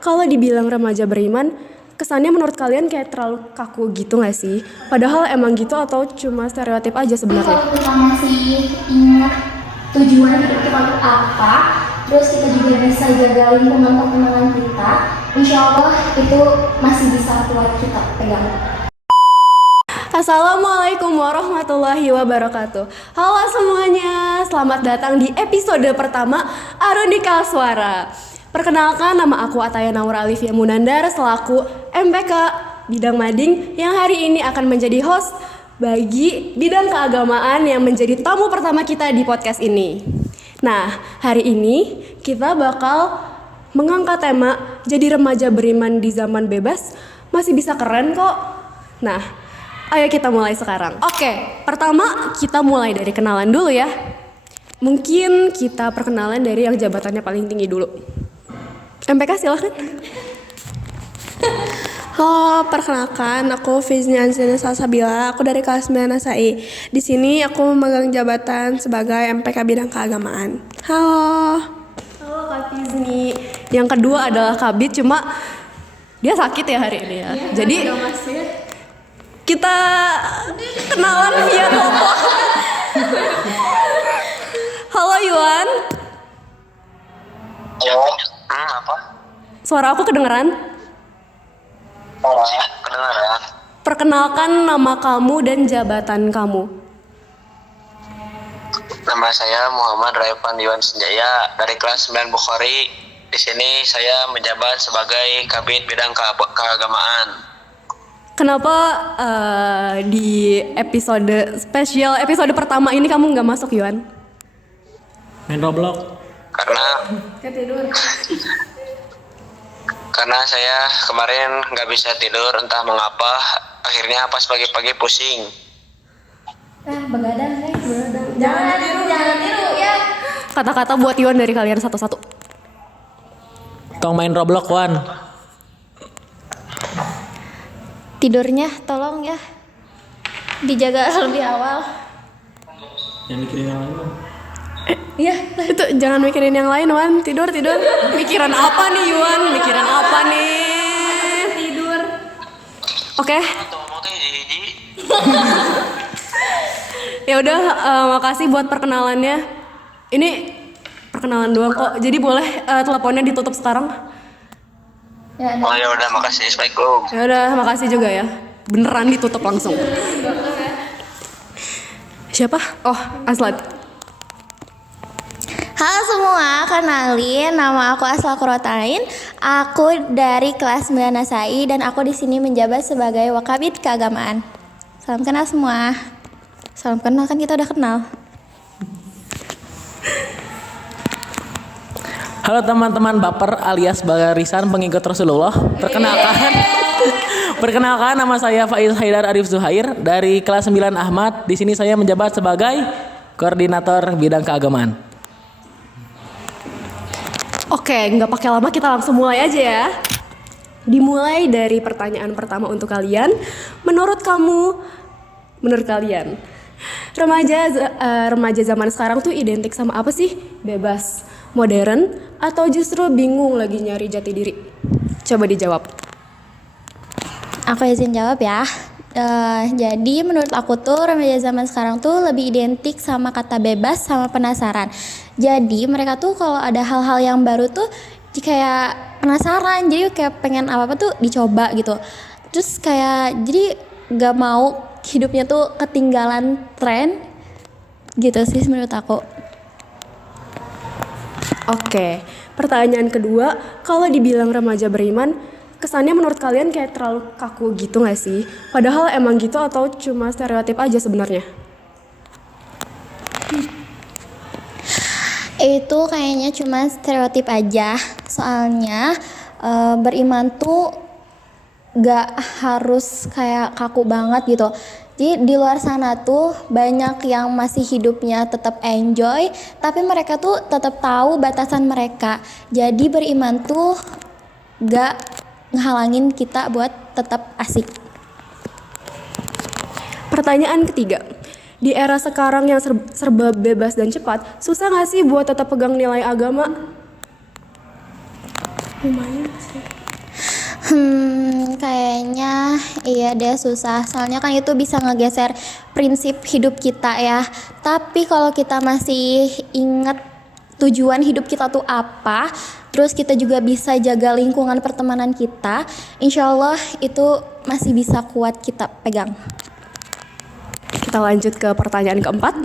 Kalau dibilang remaja beriman, kesannya menurut kalian kayak terlalu kaku gitu gak sih? Padahal emang gitu atau cuma stereotip aja sebenarnya? Kalau kita masih ingat tujuan hidup kita untuk apa, terus kita juga bisa jaga lingkungan pertemanan kita, insya Allah itu masih bisa kuat kita pegang. Assalamualaikum warahmatullahi wabarakatuh. Halo semuanya, selamat datang di episode pertama Arunika Suara. Perkenalkan, nama aku Ataya Naur Alifia Munandar selaku MPK Bidang Mading yang hari ini akan menjadi host bagi bidang keagamaan yang menjadi tamu pertama kita di podcast ini. Nah, hari ini kita bakal mengangkat tema jadi remaja beriman di zaman bebas masih bisa keren kok. Nah, ayo kita mulai sekarang. Oke, pertama kita mulai dari kenalan dulu ya. Mungkin kita perkenalan dari yang jabatannya paling tinggi dulu. MPK silahkan. Halo, perkenalkan aku Fizni Anzina Salsabila, aku dari kelas 9 SAI. Di sini aku memegang jabatan sebagai MPK Bidang Keagamaan. Halo. Halo Kak Fizni. Yang kedua adalah Kabit, cuma dia sakit ya hari ini ya. Jadi kita kenalan via telepon. Halo Yuan. Halo, apa? Suara aku kedengeran? Oh, kedengaran. Perkenalkan nama kamu dan jabatan kamu. Nama saya Muhammad Raivan Iwan Senjaya dari kelas 9 Bukhari. Di sini saya menjabat sebagai Kabid Bidang Keagamaan. Kenapa di episode spesial episode pertama ini kamu nggak masuk Yuan? Main Roblox. Karena saya kemarin nggak bisa tidur entah mengapa, akhirnya pas pagi-pagi pusing. Begadang guys, jangan tiru ya. Kata-kata buat Yuan dari kalian satu-satu. Tong main Roblox, Wan. Tidurnya tolong ya dijaga lebih awal. Yang mikirin yang lain dong. Iya, itu jangan mikirin yang lain, Wan. Tidur. Mikiran apa nih, Yuan? Mikiran apa nih? Tidur. Oke. Ya udah, makasih buat perkenalannya. Ini perkenalan doang kok. Jadi boleh teleponnya ditutup sekarang? Oh ya udah, makasih. Assalamualaikum. Ya udah, makasih juga ya. Beneran ditutup langsung. Siapa? Oh, Aslat. Halo semua, kenalin nama aku Asla Kurotain. Aku dari kelas 9 SAI dan aku di sini menjabat sebagai Wakabid Keagamaan. Salam kenal semua. Salam kenal, kan kita udah kenal. Halo teman-teman baper alias barisan pengikut Rasulullah. Perkenalkan nama saya Faiz Haidar Arif Zuhair dari kelas 9 Ahmad. Di sini saya menjabat sebagai koordinator bidang keagamaan. Oke, nggak pakai lama, kita langsung mulai aja ya. Dimulai dari pertanyaan pertama untuk kalian. Menurut kalian, remaja zaman sekarang tuh identik sama apa sih? Bebas, modern, atau justru bingung lagi nyari jati diri? Coba dijawab. Aku izin jawab ya. Jadi menurut aku tuh remaja zaman sekarang tuh lebih identik sama kata bebas sama penasaran. Jadi mereka tuh kalau ada hal-hal yang baru tuh kayak penasaran, jadi kayak pengen apa-apa tuh dicoba gitu. Terus kayak jadi gak mau hidupnya tuh ketinggalan tren gitu sih menurut aku. Oke, pertanyaan kedua, kalau dibilang remaja beriman, kesannya menurut kalian kayak terlalu kaku gitu gak sih? Padahal emang gitu atau cuma stereotip aja sebenarnya? Itu kayaknya cuma stereotip aja. Soalnya beriman tuh gak harus kayak kaku banget gitu. Jadi di luar sana tuh banyak yang masih hidupnya tetap enjoy, tapi mereka tuh tetap tahu batasan mereka. Jadi beriman tuh gak ngehalangin kita buat tetap asik. Pertanyaan ketiga, di era sekarang yang serba bebas dan cepat, susah gak sih buat tetap pegang nilai agama? Lumayan sih. Kayaknya iya deh susah. Soalnya kan itu bisa ngegeser prinsip hidup kita ya. Tapi kalau kita masih ingat tujuan hidup kita tuh apa, terus kita juga bisa jaga lingkungan pertemanan kita, insya Allah itu masih bisa kuat kita pegang. Kita lanjut ke pertanyaan keempat.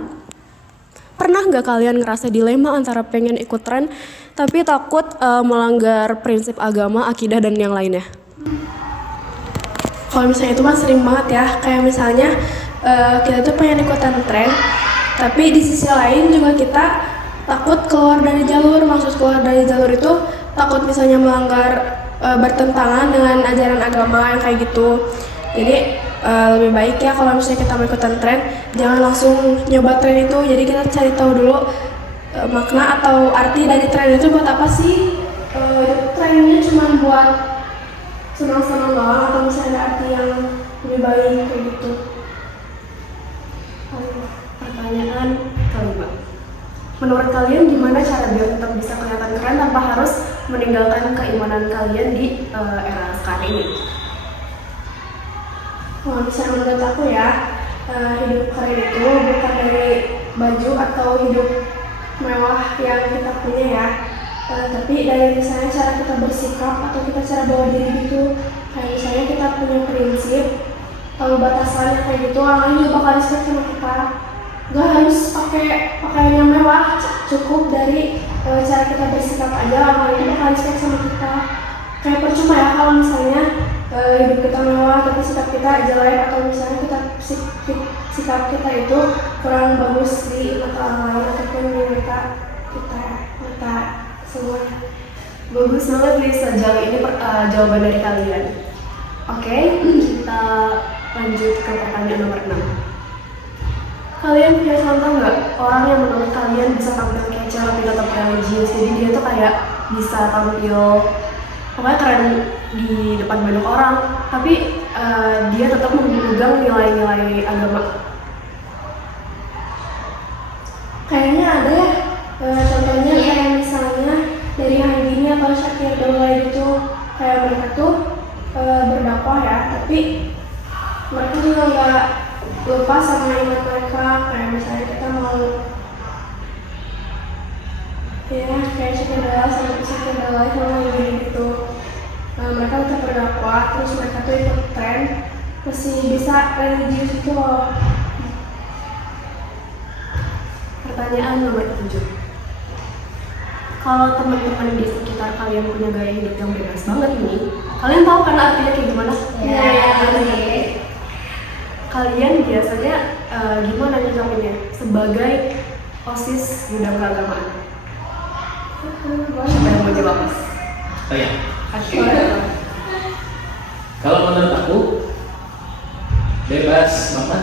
Pernah nggak kalian ngerasa dilema antara pengen ikut tren tapi takut melanggar prinsip agama, akidah, dan yang lainnya? Kalau misalnya itu mah sering banget ya, kayak misalnya kita tuh pengen ikutan tren, tapi di sisi lain juga kita takut keluar dari jalur. Maksud keluar dari jalur itu takut misalnya melanggar bertentangan dengan ajaran agama yang kayak gitu. Jadi lebih baik ya kalau misalnya kita mau ikutan tren, jangan langsung nyoba tren itu. Jadi kita cari tahu dulu makna atau arti dari tren itu buat apa sih. Trennya cuma buat senang-senang doang atau misalnya ada arti yang lebih baik kayak gitu. Pertanyaan kelima. Menurut kalian gimana cara biar tetap bisa kelihatan keren tanpa harus meninggalkan keimanan kalian di era sekarang ini? Kalau misalnya menurut aku ya, hidup keren itu bukan dari baju atau hidup mewah yang kita punya ya, tapi dari misalnya cara kita bersikap atau kita cara bawa diri gitu. Kayak misalnya kita punya prinsip, tahu batasannya kayak gitu, orang lain juga bakal respect sama kita. Gak harus pakai pakaian yang mewah, cukup dari cara kita bersikap aja, orang lain bakal respect sama kita. Kayak percuma ya kalau misalnya hidup kita mewah tapi sikap kita jelek, atau misalnya sikap kita itu kurang bagus di mata orang lain ataupun di mata semuanya. Bagus banget nih sejauh ini jawaban dari kalian. Oke, kita lanjut ke pertanyaan nomor 6. Kalian punya contoh nggak orang yang menurut kalian bisa tampil kece tapi tetap religius? Jadi dia tuh kayak bisa tampil pokoknya keren di depan banyak orang, tapi dia tetap memegang nilai-nilai agama. Kayaknya ada ya, contohnya kayak misalnya dari Handini atau Syakir Daulay gitu. Kayak mereka tuh berdakwah ya, tapi mereka juga nggak lupa sama iman mereka. Kayak misalnya kita mau ya kayak Syakir Daulay sama gini gitu. Mereka tetap berdakwah, terus mereka tuh ikut tren, masih bisa religius gitu loh. Pertanyaan nomor 7. Kalau teman-teman di sekitar kalian punya gaya hidup yang bebas banget nih, kalian tahu kan artinya kayak gimana? Ya. Kalian biasanya gimana nyikapinnya sebagai OSIS bidang keagamaan? Siapa yang mau jawab? Saya. Oke. Kalau menurut aku bebas banget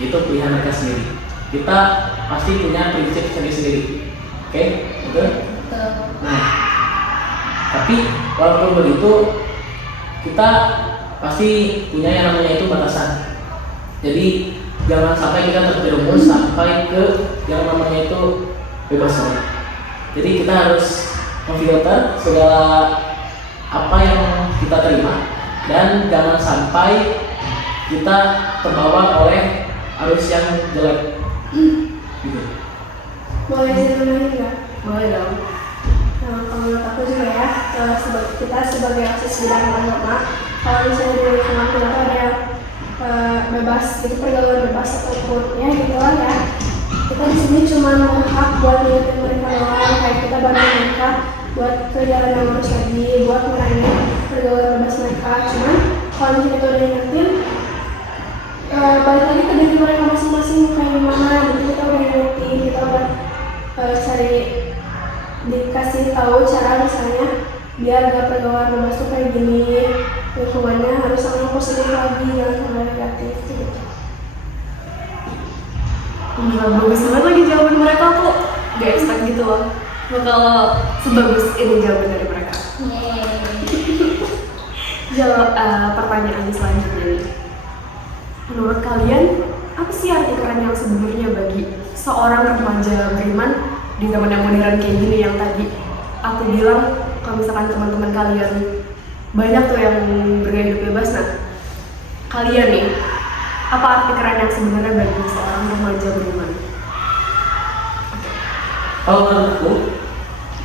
itu pilihan mereka sendiri. Kita pasti punya prinsip sendiri-sendiri. Oke, betul? Nah, tapi walaupun begitu kita pasti punya yang namanya itu batasan. Jadi jangan sampai kita terjerumus sampai ke yang namanya itu bebas banget. Jadi kita harus memfilter segala apa yang kita terima dan jangan sampai kita terbawa oleh arus yang jelek. Gitu. Boleh saya nambahin nggak? Boleh dong. Kalau menurut aku juga ya, kita sebagai OSIS bidang agama, kalau misalnya di lingkungan kita tuh ada yang bebas, itu pergaulan bebas ataupun ya gitulah ya. Kita di sini cuma hak buat ngikutin mereka doang, kayak kita bantu mereka buat ke jalan yang lurus lagi, buat ngurangin pergaulan bebas mereka. Cuman kalau misalnya itu udah diingetin, balik lagi ke diri mereka masing-masing kayak gimana. Jadi kita udah ngertiin, kita udah cari dikasih tahu cara misalnya biar gak pergaulan bebas tuh kayak gini, lingkungannya harus sama positif lagi, jangan sama negatif gitu. Bagus banget lagi jawaban mereka, aku gak expect gitu loh bakal sebagus ini jawaban dari mereka. Jawab pertanyaan selanjutnya nih. Menurut kalian apa sih arti keren yang sebenarnya bagi seorang remaja beriman di zaman yang modern kayak gini, yang tadi aku bilang kalau misalkan teman-teman kalian banyak tuh yang bergaya hidup bebas. Nah, kalian nih, apa arti keren yang sebenarnya bagi seorang remaja beriman? Kalau menurutku,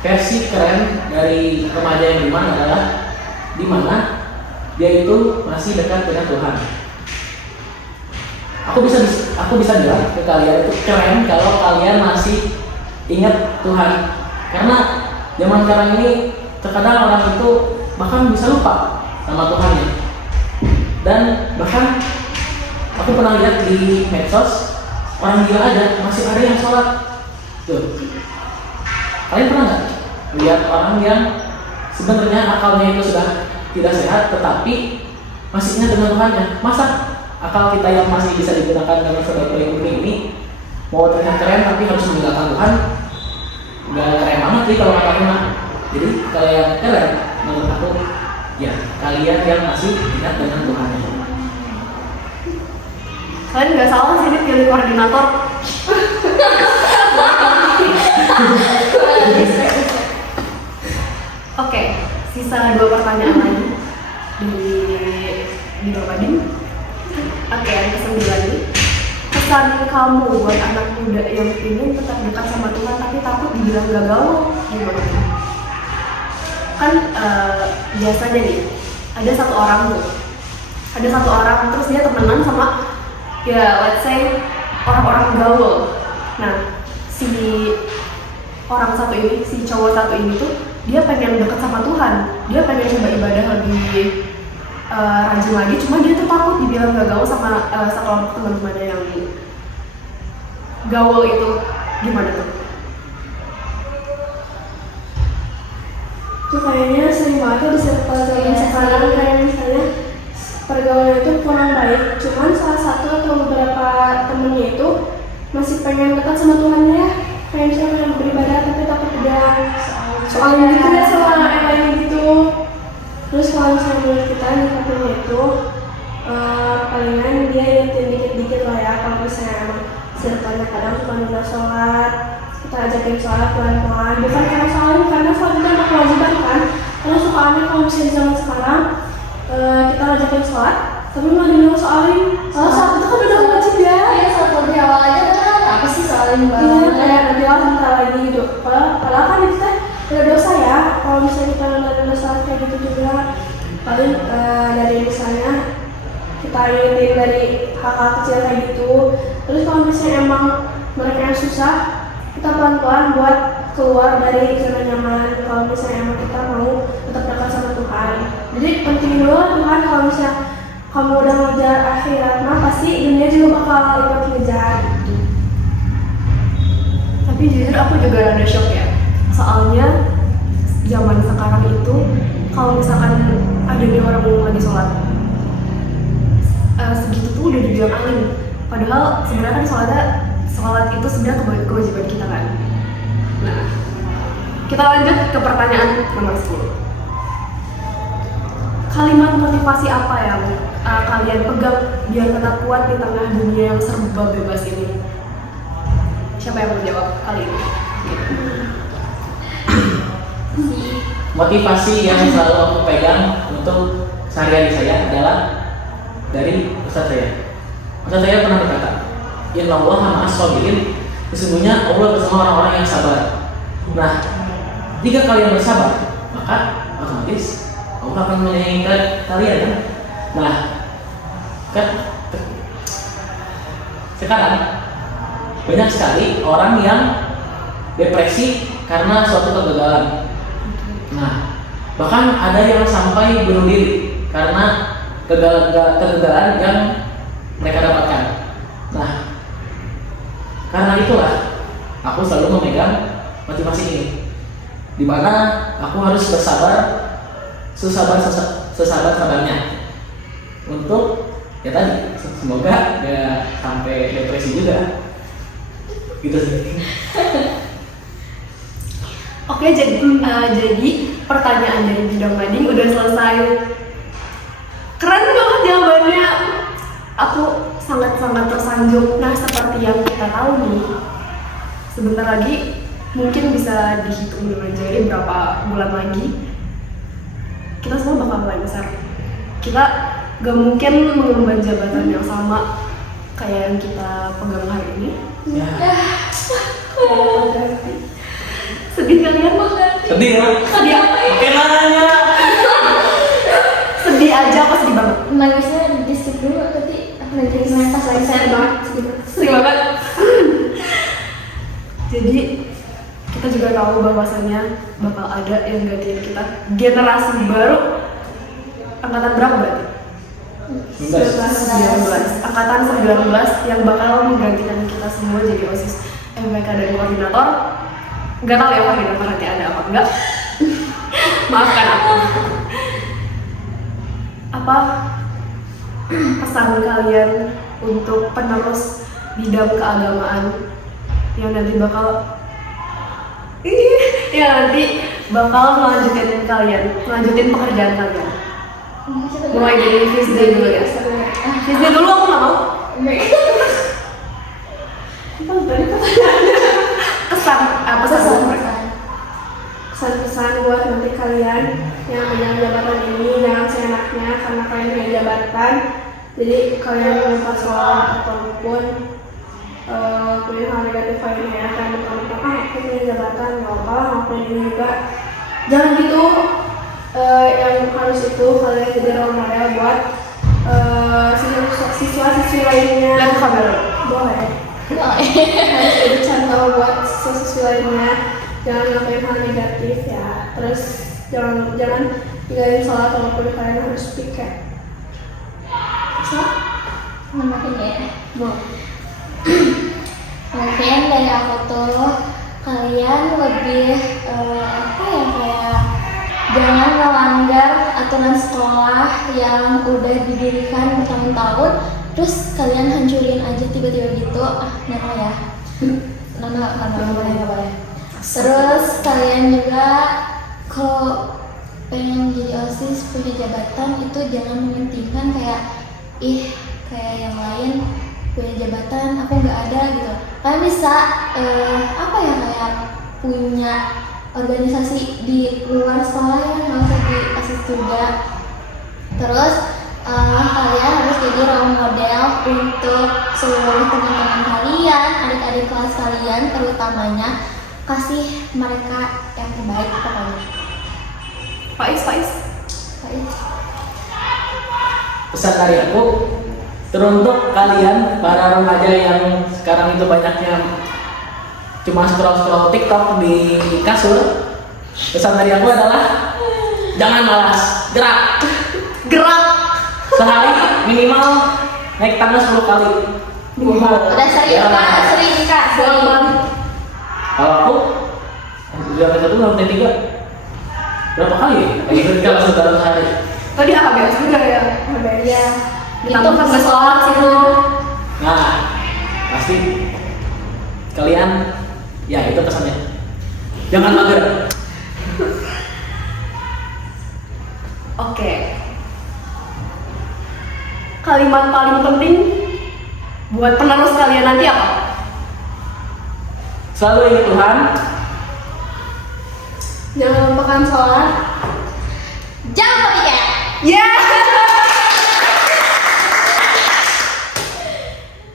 versi keren dari remaja yang beriman adalah di mana dia itu masih dekat dengan Tuhan. Aku bisa bilang ke kalian itu keren kalau kalian masih ingat Tuhan. Karena zaman sekarang ini terkadang orang itu bahkan bisa lupa sama Tuhannya. Dan bahkan aku pernah lihat di medsos orang gila aja masih ada yang sholat. Tuh. Kalian pernah nggak lihat orang yang sebenarnya akalnya itu sudah tidak sehat tetapi masih ingat dengan Tuhannya? Masa akal kita yang masih bisa digunakan dalam sebaik-baik mungkin ini mau terlihat keren tapi harus meninggalkan Tuhan? Nggak keren banget sih kalau kata aku mah. Jadi kalau yang keren menurut aku ya kalian yang masih ingat dengan Tuhannya. Kalian nggak salah sih, ini pilih koordinator. Oke, sisa 2 pertanyaan lagi di Bapadin. Oke, yang ke-9 nih. Pesan kamu buat anak muda yang ingin tetap dekat sama Tuhan tapi takut dibilang gagal, gimana? Kan biasanya nih, ada satu orang terus dia temenan sama ya let's say orang-orang gaul. Nah, si orang satu ini, si cowok satu ini tuh dia pengen dekat sama Tuhan, dia pengen coba ibadah lebih rajin lagi, cuma dia tuh takut dibilang gagal sama sekelompok teman-temannya yang gaul itu. Gimana tuh? Itu kayaknya sering banget di zaman sekarang, kayak misalnya pergaulan itu kurang baik, cuman salah satu atau beberapa temennya itu masih pengen dekat sama Tuhan ya, kayak misalnya beribadah tapi takut bilang soalnya gitu ya soal yang lain gitu. Terus kalau misalnya menurut kita nyikapinya itu palingan dia ingetin dikit-dikit lah ya, kalau misalnya emang circle-nya kadang suka nunda sholat, kita ajakin sholat pelan-pelan, bukan karena sholat itu emang kewajiban kan. Karena suka aneh kalau misalnya di zaman sekarang kita ajakin sholat tapi malah dibilang soalin, kalau sholat itu kan udah wajib ya. Iya, sholat di awal aja kan apa sih soalin banget? Iya, kayak nanti lah bentar lagi gitu. Padahal kan itu teh udah dosa ya. Kalau misalnya kita nunda sholat kayak gitu juga, paling dari misalnya kita ingetin dari hal-hal kecil kayak gitu. Terus kalau misalnya emang mereka yang susah, kita pelan-pelan buat keluar dari zona nyaman. Kalau misalnya emang kita mau tetap dekat sama Tuhan, jadi penting dulu Tuhan. Kalau misalnya kamu udah ngejar akhirat mah pasti dunia juga bakal ikut ngejar gitu. Tapi jujur aku juga rada shock ya, soalnya zaman sekarang itu kalau misalkan ada nih orang lagi sholat segitu tuh udah dibilang alim, padahal sebenarnya kan sholat itu sebenarnya kewajiban kita kan. Nah, kita lanjut ke pertanyaan nomor 10. Kalimat motivasi apa yang kalian pegang biar tetap kuat di tengah dunia yang serba bebas ini? Siapa yang mau jawab kali ini? Motivasi yang selalu aku pegang untuk sehari-hari saya adalah dari Ustaz saya. Ustaz saya pernah berkata, Innallaha ma'as sabirin, sesungguhnya Allah bersama orang-orang yang sabar. Nah, jika kalian bersabar, maka otomatis Allah akan menyayangi kalian kan? Nah, kan sekarang banyak sekali orang yang depresi karena suatu kegagalan. Nah, bahkan ada yang sampai bunuh diri karena kegagalan yang mereka dapatkan. Nah, karena itulah aku selalu memegang motivasi ini, di mana aku harus bersabar, sesabar-sabarnya untuk ya tadi, semoga gak sampai depresi juga gitu sih. Oke, jadi pertanyaan dari Bidang Mading udah selesai. Keren banget jawabannya. Aku sangat-sangat tersanjung. Nah, seperti yang kita tahu nih, sebentar lagi mungkin bisa dihitung dengan jari berapa bulan lagi kita semua bakal lengser. Kita gak mungkin mengemban jabatan yang sama kayak yang kita pegang hari ini. Ya. Sedih kalian? Sedih ya? Sedih apa ya? Oke nanya. Sedih aja apa sedih banget? Nangisnya di skip dulu nanti aku lagi pas lagi Sedih banget, sedih banget. Jadi kita juga tahu bahwasanya bakal ada yang gantiin kita, generasi baru. Angkatan berapa berarti? 19. Angkatan 19 yang bakal menggantikan kita semua jadi OSIS MPK dan koordinator. Nggak tahu ya koordinator nanti ada apa enggak. Maafkan aku. Apa pesan kalian untuk penerus bidang keagamaan yang nanti bakal melanjutin pekerjaan kalian? Mulai dari Fisde dulu ya. Fisde dulu aku nggak mau. Pesan-pesan buat nanti kalian yang punya jabatan ini, jangan seenaknya karena kalian punya jabatan. Jadi kalian lupa sekolah ataupun punya hal negatif lainnya ya, kalian lupa aku punya jabatan, nggak apa, aku ini juga. Jangan gitu. Yang harus itu kalian jadi role model buat siswa-siswi lainnya. Dan kabar boleh. Harus jadi contoh buat siswa-siswi lainnya. Jangan ngelakuin hal negatif ya. Terus jangan tinggalin sholat walaupun kalian harus piket. Bisa? mungkin ya. Mungkin dari aku tuh kalian lebih apa ya, kayak jangan melanggar aturan sekolah yang udah didirikan bertahun-tahun terus kalian hancurin aja tiba-tiba gitu. Nana ya, Nana nggak boleh. Terus kalian juga kalau pengen jadi OSIS punya jabatan itu jangan mementingkan kayak kayak yang lain punya jabatan aku nggak ada gitu. Kalian bisa apa ya, kayak punya organisasi di luar sekolah ya, nggak usah di OSIS juga. Terus kalian harus jadi role model untuk seluruh teman-teman kalian, adik-adik kelas kalian terutamanya, kasih mereka yang terbaik pokoknya. Faiz. Pesan dari aku teruntuk kalian para remaja yang sekarang itu banyaknya cuma scroll TikTok di kasur. Pesan dari aku adalah jangan malas, gerak sehari minimal naik tangga 10 kali. Udah sering kak. Kalau aku udah satu lantai 3 berapa kali? Kalau dalam sehari. Tadi AHBS juga ya. Iya. Ditambah kan nggak sholat situ. Nah, pasti kalian ya itu pesannya. Jangan mager. Oke. Kalimat paling penting buat penerus kalian nanti apa? Selalu ingat Tuhan. Jangan lupakan sholat. Jangan kopi kayak. Ya.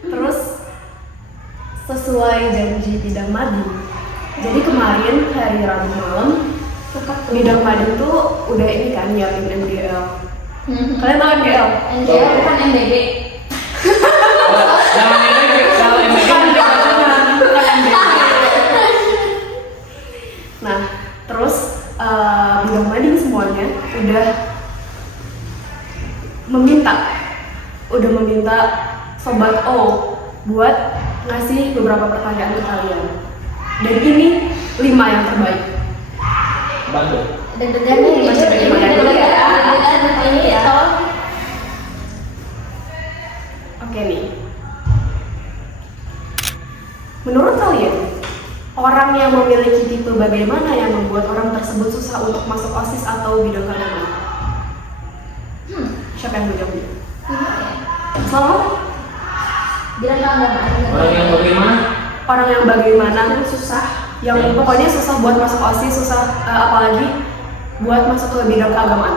Terus sesuai janji Bidang Madin. Jadi kemarin hari Rabu malam Bidang Madin tuh udah ini kan nyiapin MGL. Kalian tahu MGL? NGL bukan MBG. Jangan MBG, kalau MBG bukan MBG. Nah, terus Bidang Madin semuanya udah meminta Sobat O buat ngasih beberapa pertanyaan ke kalian. Dan ini 5 yang terbaik. bantu. Deg-degan nih, Masih deg-degan dulu ya. ini ya. Oke nih. Menurut kalian, orang yang memiliki tipe bagaimana yang membuat orang tersebut susah untuk masuk OSIS atau bidang keagamaan? Siapa yang mau jawab? Selamat. Bilang keagamaan. Orang yang bagaimana? Orang yang bagaimana susah, yang pokoknya susah buat masuk OSIS, susah apalagi buat masuk ke bidang keagamaan.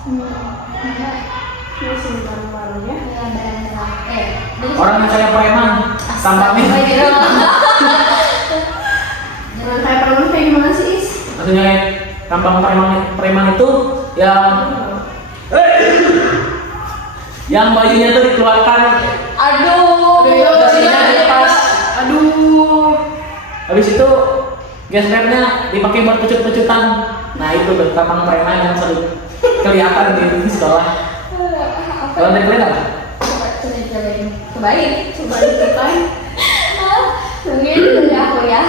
Ini sih bareng-bareng ya. Ya, barang-barang. Orang yang kayak preman, tampaknya. Nah, kayak preman kayak gimana sih, Is? Maksudnya kayak tampang preman itu yang bajunya tuh dikeluarkan, Aduh. dasinya dilepas, Aduh. habis itu gespernya dipakai buat pecut-pecutan. Nah itu tuh tampang preman yang sering kelihatan di sekolah. Kalau dari kalian apa? Kebaik. Coba diceritain. Mungkin dari aku ya.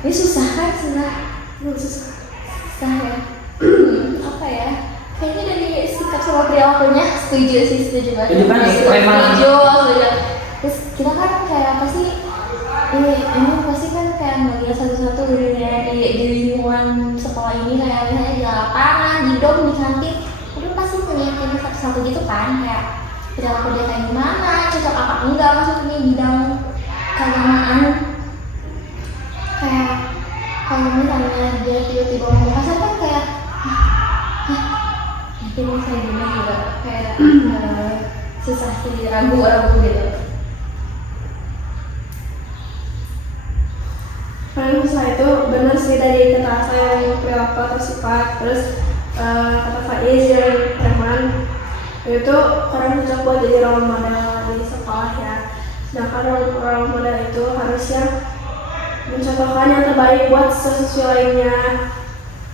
Ini susah kan Susah. susah ya. Apa ya? Kayaknya dari sikap sama perilakunya setuju banget. Setuju kan? Preman. Setuju. Terus kita kan kayak apa sih? Ini pasti kan kayak melihat satu-satu di lingkungan sekolah ini, kayak misalnya di lapangan, di dom, di kantin, itu pasti punya satu-satu gitu kan, kayak perilaku dia kayak gimana, cocok apa enggak maksudnya bidang keagamaan. Kayak kalau misalnya dia tiba-tiba ngomong kasar kan kayak mungkin saya gimana juga kayak susah sih, ragu-ragu gitu. Paling susah itu benar sih dari kata saya yang perilaku atau sifat, terus kata Faiz yang preman itu orang cocok buat jadi role model di sekolah ya. Sedangkan role model itu harus yang mencontohkan yang terbaik buat siswa lainnya.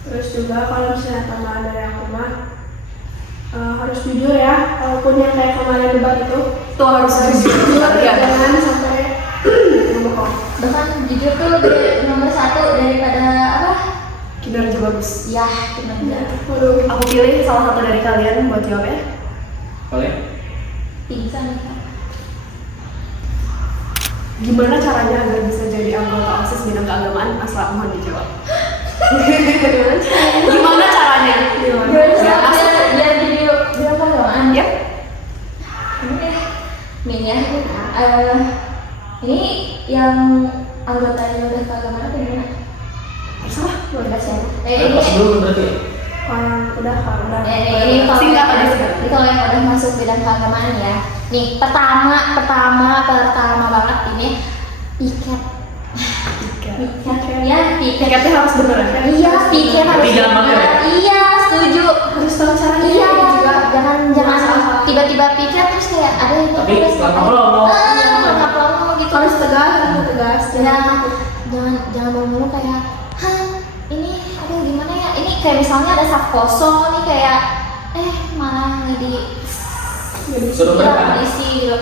Terus juga kalau misalnya tambahan dari aku mah harus jujur ya, walaupun yang kayak kemarin debat itu Tuh harus jujur. jangan sampai bohong. Bahkan jujur tuh lebih nomor satu daripada apa? Kinerja bagus. Ya, kinerja. Waduh. Aku pilih salah satu dari kalian buat jawab ya. Boleh? Pingsan ya. Gimana caranya agar bisa jadi anggota OSIS bidang keagamaan? Asal mohon dijawab. Gimana caranya? Biar jadi biar keagamaan. Yap. Ini deh, Min ya. Ini yang anggotanya udah keagamaan apa gimana? Terserah. Bebas ya. Pas dulu berarti ya? Udah. Ini kalau Singkat aja, yang- singkat. ini kalau yang udah masuk bidang keagamaan ya. Nih, pertama banget ini piket. Piket ya, piket. Tiketnya harus bener ya. Iya, piket harus Tapi jangan benar. pakai. Iya, setuju. Harus tahu caranya Iya, juga. jangan tiba-tiba piket terus kayak ada yang Tapi harus lama promo. nggak promo gitu. Harus tegas. Ya, jangan mulu kayak, ini aduh gimana ya, ini kayak misalnya ada saf kosong nih kayak malah nggak Suruh berapa? diisi gitu.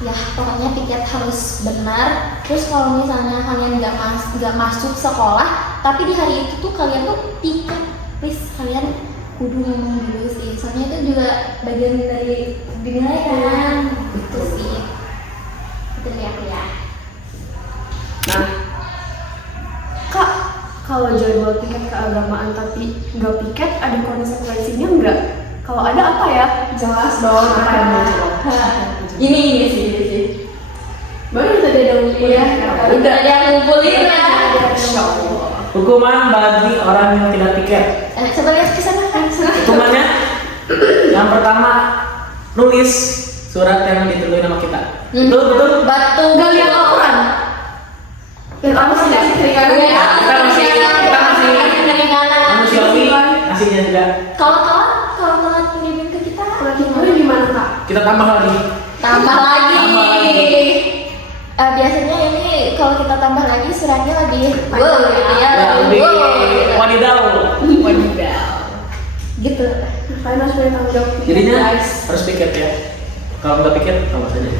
Ya pokoknya piket harus benar. Terus kalau misalnya kalian nggak masuk sekolah tapi di hari itu tuh kalian tuh piket, please kalian kudu ngomong dulu sih, soalnya itu juga bagian dari dinilai kan. Itu sih itu dari aku ya. Nah, Kak, kalau jadwal piket keagamaan tapi nggak piket, ada konsekuensinya nggak? Kalau ada apa ya? Jelas dong. Apa yang mau jawab? Ini sih. Baru tadi ada Iya, udah ada yang ngumpulin ya. Insya Allah. Hukuman bagi orang yang tidak piket. Coba lihat ke sana kan. Hukumannya yang pertama nulis surat yang ditulis nama kita. Betul. Batu. Nggak lihat Al-Quran? Dan apa sih nggak sih keringanan? Kita masih manusiawi nasinya juga. Kalau telat ngirimin ke kita, Itu gimana Kak? Kita tambah lagi. tambah lagi. Tambah lagi. Biasanya ini kalau kita tambah lagi suratnya lebih wow gitu ya. Ya, lebih Wow, gitu. wadidaw. Gitu. Kalian harus punya tanggung jawab. Jadinya harus piket ya. Kalau nggak piket, apa saja.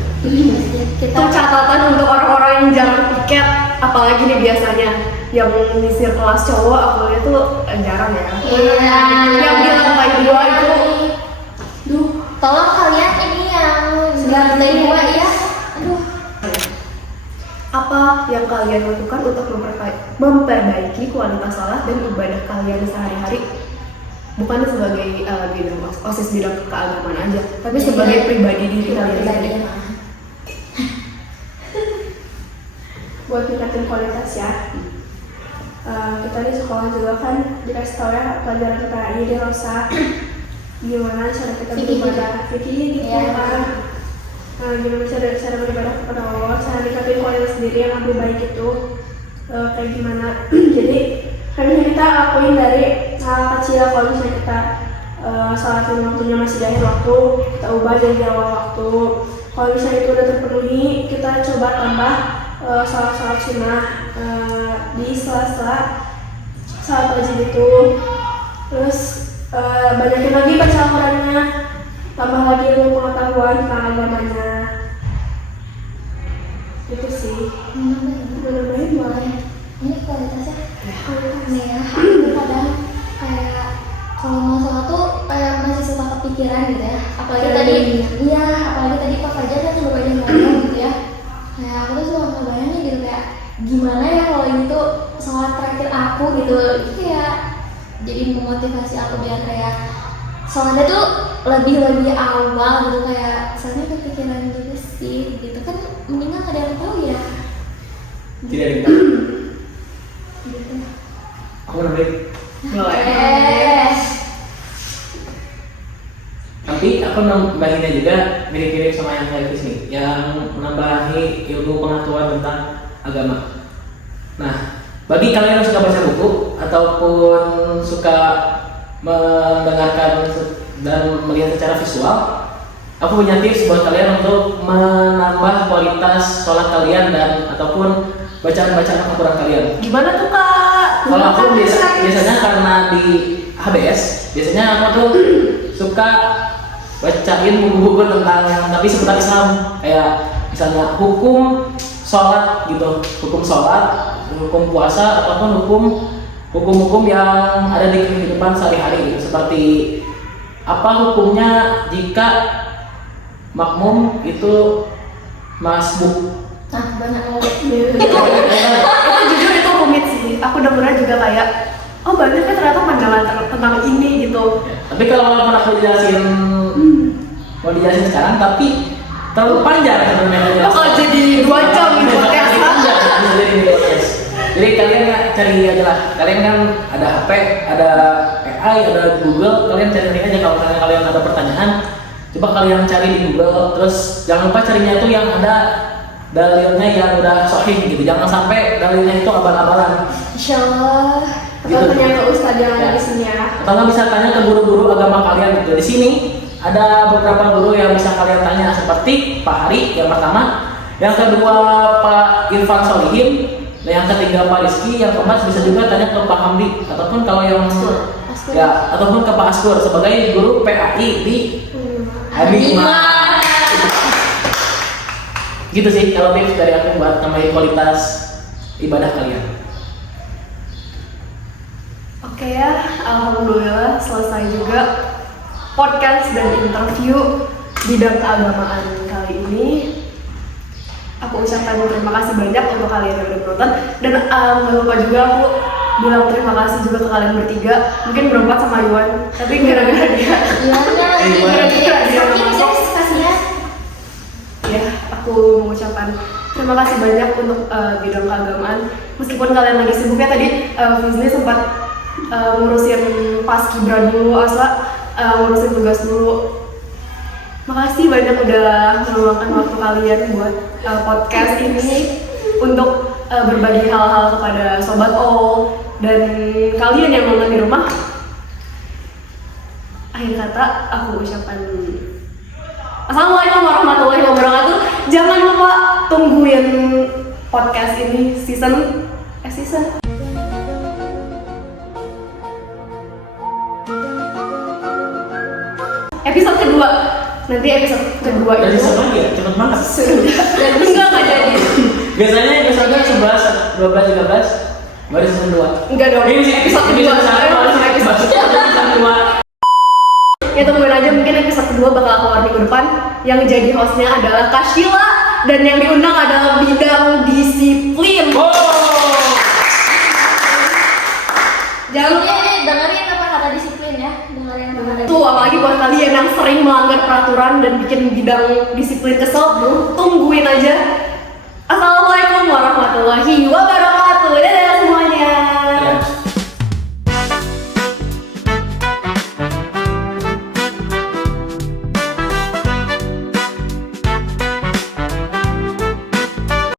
Kita Itu catatan untuk orang-orang yang jarang piket, apalagi nih biasanya yang nyisir kelas cowok, aku lihat tuh jarang ya. Iya. Yang di lantai 2 itu, Duh, tolong kalian ini yang di lantai 2 ya. Aduh. apa yang kalian lakukan untuk memperbaiki kualitas salat dan ibadah kalian sehari-hari? Bukan sebagai bidang OSIS bidang keagamaan aja, tapi sebagai pribadi diri kalian sendiri. Buat meningkatkan kualitas ya. Kita di sekolah juga kan dikasih tahu ya pelajaran KPI di Rosa. gimana cara kita Fikih beribadah, fikih gitu Iya. kan. Nah, gimana cara beribadah kepada Allah, cara nikapin kualitas sendiri yang lebih baik itu kayak gimana. Jadi harusnya kita lakuin dari hal kecil. Kalau misalnya kita salat waktunya masih di akhir waktu, kita ubah jadi awal waktu. Kalau misalnya itu udah terpenuhi, kita coba tambah salat sunnah di sela-sela salat wajib itu. Terus banyakin lagi baca Al-Qurannya, tambah lagi ilmu pengetahuan tentang agamanya. Itu sih. Nambahin boleh. Ini kualitasnya nih ya, aku kadang kayak kalau mau sholat tuh kayak masih suka kepikiran gitu ya. Apalagi tadi, iya, apalagi tadi pas aja kan coba aja ngomong gitu ya. Kayak aku tuh suka ngebayangin gitu kayak gimana ya kalau ini tuh sholat terakhir aku gitu. Itu kayak jadi memotivasi aku biar kayak sholatnya tuh lebih awal gitu, kayak soalnya kepikiran gitu sih gitu kan, mendingan ada yang tahu ya Tidak ada yang tahu. gitu. Aku nambahin. Tapi aku nambahinnya juga mirip-mirip sama yang kayak nih, yang menambahi ilmu pengetahuan tentang agama. Nah, bagi kalian yang suka baca buku ataupun suka mendengarkan dan melihat secara visual, aku punya tips buat kalian untuk menambah kualitas sholat kalian dan ataupun bacaan-bacaan Al-Quran kalian. Gimana tuh Kak? Kalau aku biasanya karena di HBS, biasanya aku tuh suka bacain buku-buku tentang tapi seputar Islam, kayak misalnya hukum sholat gitu, hukum sholat, hukum puasa ataupun hukum-hukum yang ada di kehidupan sehari-hari gitu. Seperti apa hukumnya jika makmum itu masbuk. Nah, banyak banget. Itu jujur itu rumit sih. Aku dengernya juga kayak, oh banyak kan ternyata pandangan tentang ini gitu. Ya, tapi kalau walaupun aku dijelasin mau dijelasin sekarang, tapi terlalu panjang sebenarnya. Bakal jadi 2 jam gitu podcast. Jadi kalian ya cari aja lah. Kalian kan ada HP, ada AI, ada Google. Kalian cari aja kalau misalnya kalian ada pertanyaan. Coba kalian cari di Google. Terus jangan lupa carinya tuh yang ada dalilnya yang udah sahih gitu. Jangan sampai dalilnya itu abal-abalan. Insyaallah. Atau tanya ke ustadz yang ada di sini ya. Atau nggak bisa tanya ke guru-guru agama kalian gitu. Di sini ada beberapa guru yang bisa kalian tanya, seperti Pak Hari yang pertama, yang kedua Pak Irfan Solihin, dan yang ketiga Pak Rizky, yang keempat bisa juga tanya ke Pak Hamdi ataupun kalau yang ya ataupun ke Pak Askur sebagai guru PAI di Habibah. Gitu sih kalau tips dari aku buat nambahin kualitas ibadah kalian. Oke ya, alhamdulillah selesai juga podcast dan interview bidang keagamaan kali ini. Aku ucapkan terima kasih banyak untuk kalian yang udah menonton, dan jangan lupa juga aku bilang terima kasih juga ke kalian bertiga, mungkin berempat sama Iwan, tapi gara-gara dia kasihan. ya aku mengucapkan terima kasih banyak untuk bidang keagamaan. Meskipun kalian lagi sibuknya tadi, Fizni sempat ngurusin paskibra dulu, Asla ngurusin tugas dulu. Makasih banyak udah meluangkan waktu kalian buat podcast ini untuk berbagi hal-hal kepada Sobat All dan kalian yang nonton di rumah. Akhir kata aku ucapkan Assalamualaikum warahmatullahi wabarakatuh. Jangan lupa tungguin podcast ini season episode kedua. Nanti episode kedua Dari itu sekarang ya cepet banget. enggak jadi. Biasanya episode 11, 12, 13 baru season 2. Enggak dong. Ini sih episode kedua. episode 2. Ya tungguin aja, mungkin episode kedua bakal keluar minggu depan. Yang jadi hostnya adalah Kashila dan yang diundang adalah bidang disiplin. Jangan lupa dengerin apa kata disiplin ya, dengerin apa kata tuh, apalagi buat kalian yang sering melanggar peraturan dan bikin bidang disiplin kesel, tungguin aja. Assalamualaikum warahmatullahi wabarakatuh. Dadah.